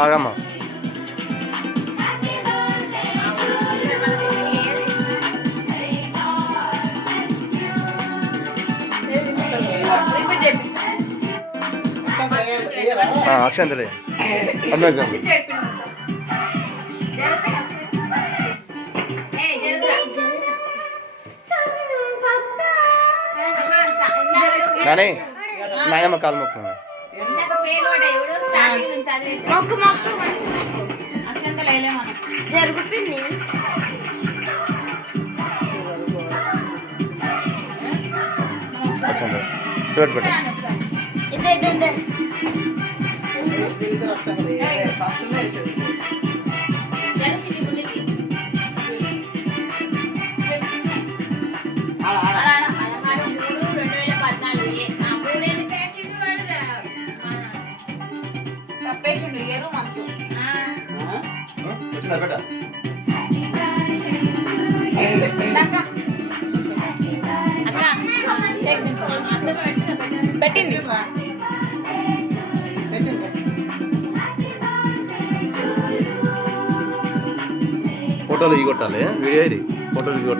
ఆగమ్మా. అక్షంతలే అన్న నానే నాయనమ్మ కాలు మొక్క జరుగుతుంది. పెట్టింది ఫోటోలు ఇవి కొట్టాలి, వీడియో ఇది ఫోటోలు ఇవి కొట్టాలి.